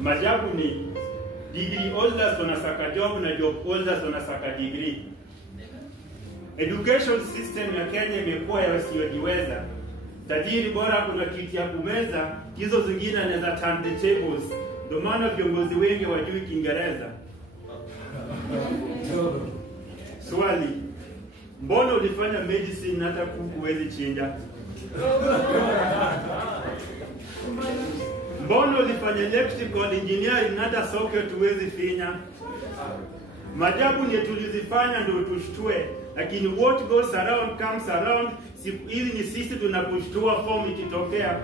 Majabu ni degree holders wanasaka job na job holders wanasaka degree. Education system ya Kenya imekuwa ya wasiojiweza. Tajiri bora kuna kiti ya kumeza, hizo zingine anaweza turn the tables. Ndio maana viongozi wengi wajui Kiingereza. Swali, mbona ulifanya medicine na hata kuku huwezi chinja? Mbona ulifanya electrical engineering na hata socket huwezi finya? Majabu ni tulizifanya ndio tushtue, lakini what goes around comes around. Siku hizi ni sisi tunakushtua form ikitokea.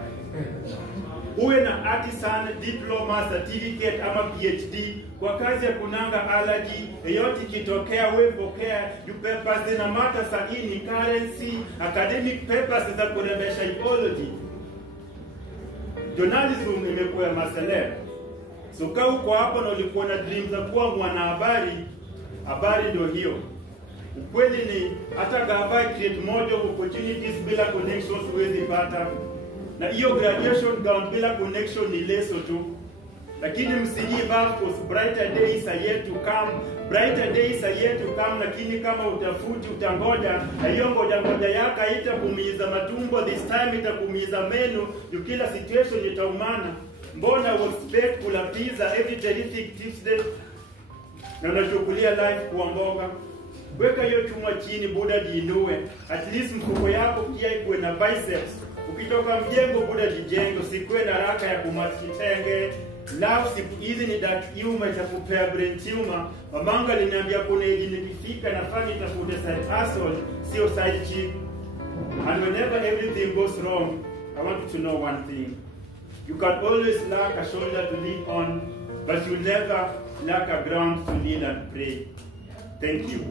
Uwe na artisan, diploma, certificate ama PhD kwa kazi ya kunanga allergy, yote ikitokea wewe pokea. You papers zina mata saini, currency, academic papers za kurembesha ideology. Journalism imekuwa maseleb. So kama uko hapo na ulikuwa na dream za kuwa mwanahabari, habari ndio hiyo. Ukweli ni hata gava create more opportunities bila connections huwezi pata. Na hiyo graduation gown bila connection ni leso tu. Lakini msigive up, because brighter days are yet to come. Brighter days are yet to come, lakini kama utafuti utangoja, na hiyo ngoja yako haitakuumiza matumbo, this time itakuumiza meno, juu kila situation itaumana. Mbona expect kula pizza every terrific Tuesday na unachukulia life kuwa mboga? Weka hiyo chuma chini, buda jiinue. At least mfuko yako pia ikuwe na biceps. Ukitoka mjengo buda jijengo, sikuwe na haraka ya kumatikitenge. Love siku hizi ni dark humor itakupea brain tumor. Mamanga aliniambia kuna age nikifika nafanya itafute side hustle, sio side chick. And whenever everything goes wrong, I want you to know one thing. You can always lack a shoulder to lean on, but you'll never lack a ground to kneel and pray. Thank you.